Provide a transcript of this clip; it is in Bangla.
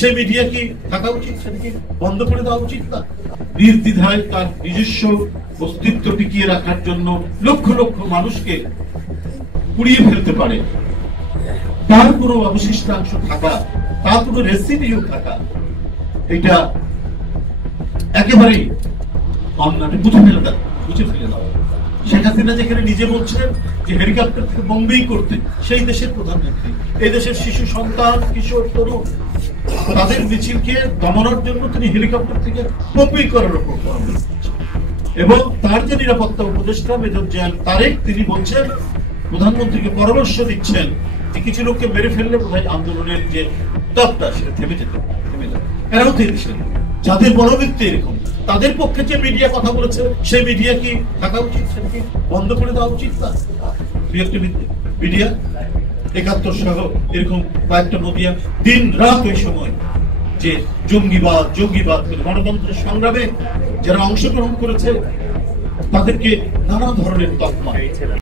সেই মিডিয়া কি থাকা উচিত? সেটাকে বন্ধ করে দেওয়া উচিত না? নির্দ্বিধায় তার নিজস্ব অস্তিত্ব টিকিয়ে রাখার জন্য লক্ষ লক্ষ মানুষকে পুড়িয়ে ফেলতে পারে, তার কোনো অবশিষ্টাংশ থাকা, তার কোনো রেসিপিও থাকা, এটা একেবারেই অন্যান্য বুঝে ফেলে দেওয়া। শেখ হাসিনা যেখানে নিজে বলছেন যে হেলিকপ্টার থেকে বোম্বেই করতে, সেই দেশের প্রধানমন্ত্রী এই দেশের শিশু সন্তান, কিশোর, তরুণ তাদের মিছিলকে দমনের জন্য তিনি হেলিকপ্টার থেকে বোম্বেই করার উপর এবং তার যে নিরাপত্তা উপদেষ্টা মেজর জেনারেল তারেক তিনি বলছেন, প্রধানমন্ত্রীকে পরামর্শ দিচ্ছেন যে কিছু লোককে মেরে ফেললে বোধহয় আন্দোলনের যে উত্তাপটা সেটা থেমে যাবে। এরাও তো এদেশের যাদের মনোবৃত্তি এরকম, তাদের পক্ষে যে মিডিয়া কথা বলেছে সেই মিডিয়া কি থাকা উচিত? সেটাকে বন্ধ করে দেওয়া উচিত না? মিডিয়া ৭১ সহ এরকম কয়েকটা মিডিয়া দিন রাত ওই সময় যে জঙ্গিবাদ গণতন্ত্রের সংগ্রামে যারা অংশগ্রহণ করেছে তাদেরকে নানা ধরনের তকমা